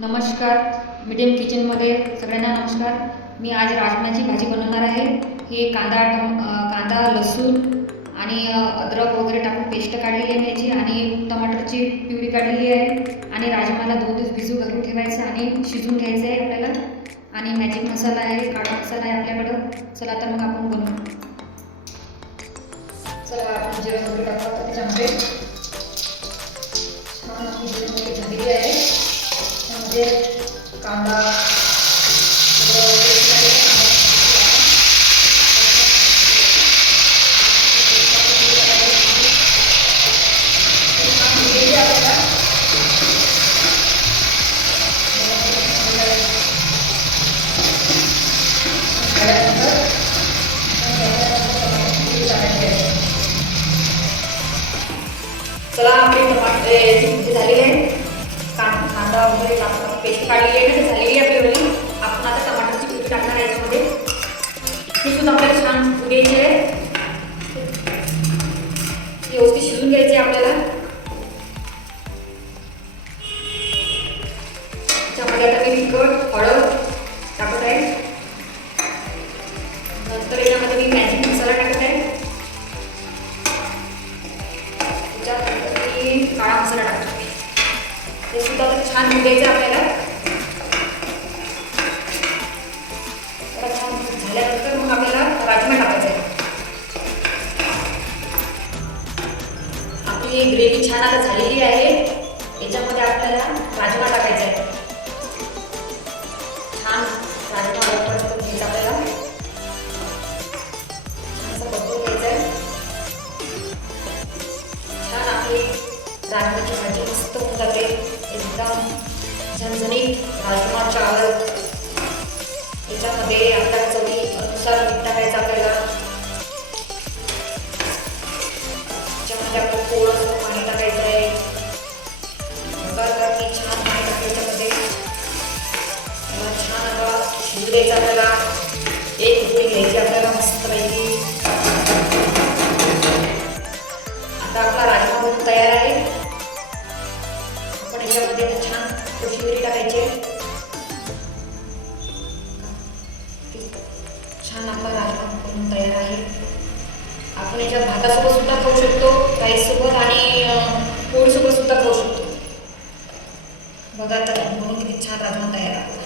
नमस्कार, मीडियम किचनमध्ये सगळ्यांना नमस्कार. मी आज राजमाची भाजी बनवणार आहे. हे कांदा, लसूण आणि अद्रक वगैरे टाकून पेस्ट काढलेली आहे याची आणि टमाटरची प्युरी काढलेली आहे आणि राजमाला 2 दिवस भिजू घालून ठेवायचं आणि शिजून घ्यायचं आहे आपल्याला. आणि मॅजिक मसाला आहे, काळा मसाला आहे आपल्याकडं. चला तर मग आपण बनवू. चला आपण जिरे वगैरे टाकतो त्याच्यामध्ये. छान आपली जिरे वगैरे झालेली आहे. त्यामध्ये कांदा चला आपले टमाटे झालेले आहे. कांदा वगैरे टाकून पेस्ट काढलेली आहे झालेली आहे आपली. आपण आता टमाटरची प्युरी टाकणार आहे याच्यामध्ये. हे सुद्धा आपल्याला छान घ्यायची आहे, व्यवस्थित शिजून घ्यायची आहे आपल्याला. त्याच्यामध्ये आता मी तिखट हळद टाकत आहे. नंतर याच्यामध्ये मी मॅजिक मसाला टाकत आहे. त्याच्यानंतर मी काळा मसाला टाकतो. हे सुद्धा छान घ्यायचं आपल्याला. छान झाल्यानंतर मग आपल्याला राजमा टाकायचा आहे. आपली ग्रेव्ही छान आता झालेली आहे. याच्यामध्ये आपल्याला राजमा टाकायचा आहे. छान राजमा घ्यायचा आपल्याला. असं बघून घ्यायचं आहे. छान आपली राजमाची भाजी मस्त होऊन जाते. एकदम झणझणीत राजमा चावल. याच्यामध्ये आपल्या चवीनुसार मीठ टाकायचं आपल्याला. त्याच्यामध्ये आपल्याला थोडंसं पाणी टाकायचं आहे. बघा छान पाणी टाकायचं मध्ये. छान आता शिजू द्यायचं आपल्याला. एक उकळी घ्यायची आपल्याला मस्तपैकी. आता आपला राजमा बनून तयार आहे. आपण याच्यामध्ये छान कोशिंबीर टाकायची. छान आपला राजमा बनून तयार आहे. आपण याच्यात भातासोबत सुद्धा खाऊ शकतो, राईससोबत आणि पोळीसोबत सुद्धा खाऊ शकतो. बघा तर म्हणून किती छान राजमा तयार आहे.